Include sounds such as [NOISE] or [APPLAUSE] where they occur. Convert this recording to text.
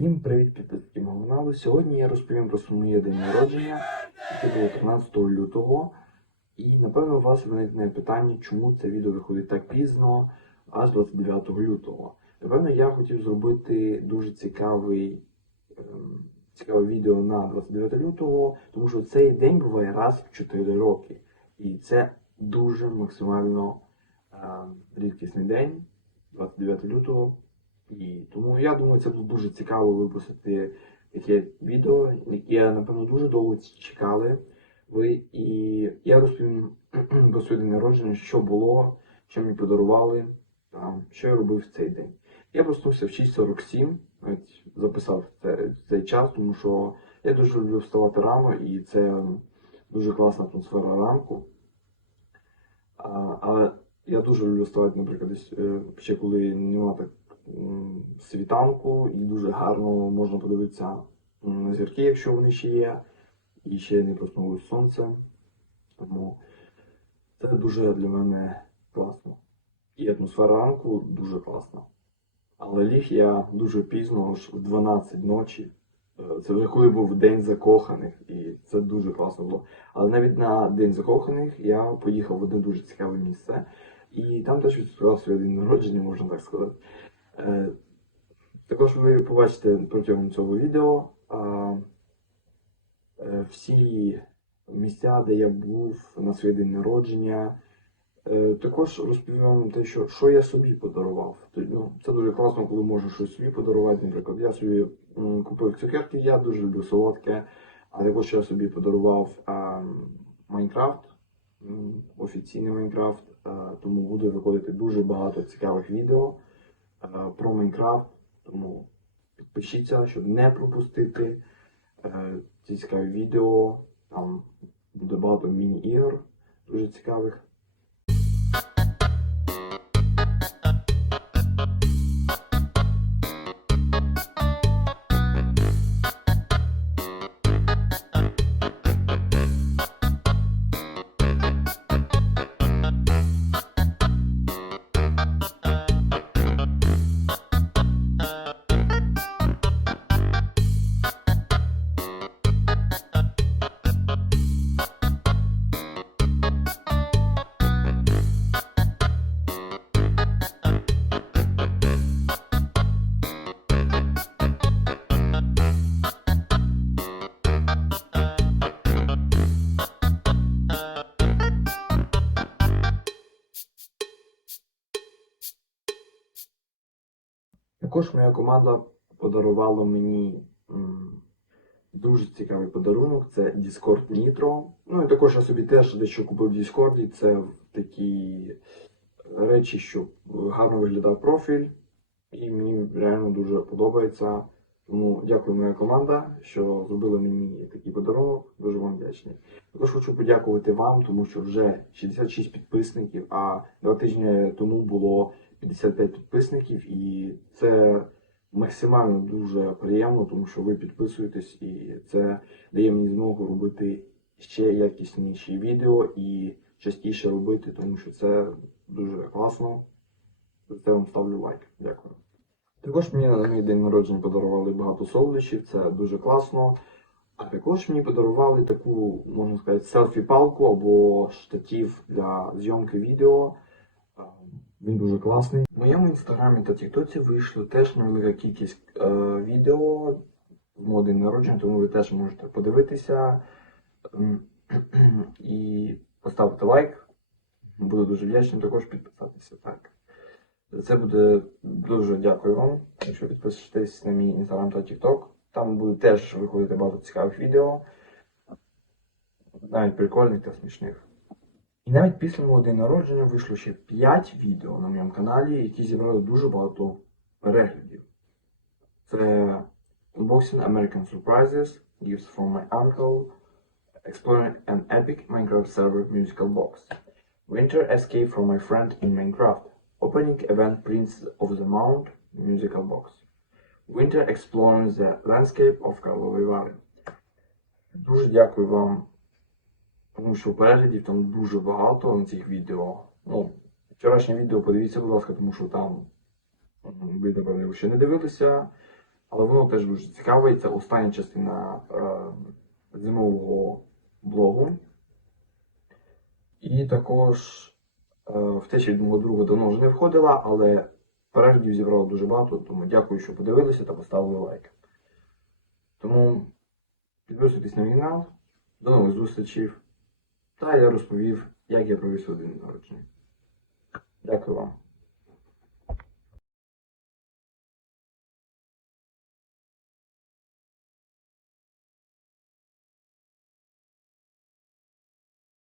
Всім привіт, підписники мого каналу. Сьогодні я розповім про своє день народження, яке було 13 лютого. І напевно у вас виникне питання, чому це відео виходить так пізно, аж 29 лютого. Напевно, я хотів зробити дуже цікавий, ем, цікаве відео на 29 лютого, тому що цей день буває раз в 4 роки. І це дуже максимально ем, рідкісний день, 29 лютого. І тому я думаю, це буде дуже цікаво випустити таке відео, яке, напевно, дуже довго чекали ви. І я розповім [CLEARS THROAT] про своє народження, що було, що мені подарували, там, що я робив в цей день. Я проснувся в 6.47, навіть записав це, цей час, тому що я дуже люблю вставати рано, і це дуже класна атмосфера ранку. А, але я дуже люблю вставати, наприклад, десь е, ще коли нема так світанку, і дуже гарно можна подивитися на зірки, якщо вони ще є, і ще не проснулося сонце. Тому це дуже для мене класно. І атмосфера ранку дуже класна. Але ліг я дуже пізно, аж в 12 ночі. Е, Це вже коли був День закоханих, і це дуже класно було. Але навіть на День закоханих я поїхав в одне дуже цікаве місце. І там теж відсвяткував своє день народження, можна так сказати. Е, Також ви побачите протягом цього відео е, всі місця, де я був на свій день народження. Е, Також розповім вам те, що, що я собі подарував. Тобто, ну, це дуже класно, коли можеш щось собі подарувати. Наприклад, я собі купив цукерки, я дуже люблю солодке, а також я собі подарував Майнкрафт, офіційний Майнкрафт, тому буде виходити дуже багато цікавих відео про Майнкрафт. Тому підпишіться, щоб не пропустити е, ці цікаві відео. Там буде багато міні-ігор дуже цікавих. Також моя команда подарувала мені дуже цікавий подарунок. Це Discord Nitro. Ну і також я собі теж дещо купив в Discord. Це такі речі, щоб гарно виглядав профіль. І мені реально дуже подобається. Тому дякую моя команда, що зробили мені такий подарунок. Дуже вам вдячний. Також хочу подякувати вам, тому що вже 66 підписників, а два тижні тому було 55 підписників, і це максимально дуже приємно, тому що ви підписуєтесь, і це дає мені змогу робити ще якісніші відео і частіше робити, тому що це дуже класно. За це вам ставлю лайк. Дякую. Також мені на мій день народження подарували багато солодощів, це дуже класно. А також мені подарували таку, можна сказати, селфі-палку або штатив для зйомки відео. Він дуже класний. В моєму інстаграмі та тіктоці вийшло теж невелика кількість е, відео в мого народження, тому ви теж можете подивитися [CLEARS THROAT] і поставити лайк. Буду дуже вдячний, також підписатися. Так. За це буде дуже дякую вам, якщо підпишетесь на мій інстаграм та тікток. Там буде теж виходити багато цікавих відео, навіть прикольних та смішних. І навіть після мого день народження вийшло ще 5 відео на моєму каналі, які зібрали дуже багато переглядів. Це Unboxing American Surprises, Gifts from my uncle, Exploring an epic Minecraft server musical box, Winter Escape from my friend in Minecraft, Opening event Prince of the Mount musical box, Winter Exploring the landscape of Karlovy Vary. Дуже дякую вам тому що переглядів там дуже багато на цих відео. Ну, вчорашнє відео подивіться, будь ласка, тому що там ви, напевно, ще не дивилися. але воно теж дуже цікаве. Це остання частина е, зимового блогу. І також е, втеча від мого друга давно вже не входила, але переглядів зібрало дуже багато, тому дякую, що подивилися та поставили лайк. Тому підписуйтесь на мій канал. До нових зустрічей. Та я розповів, як я провів свій день народження. Дякую вам.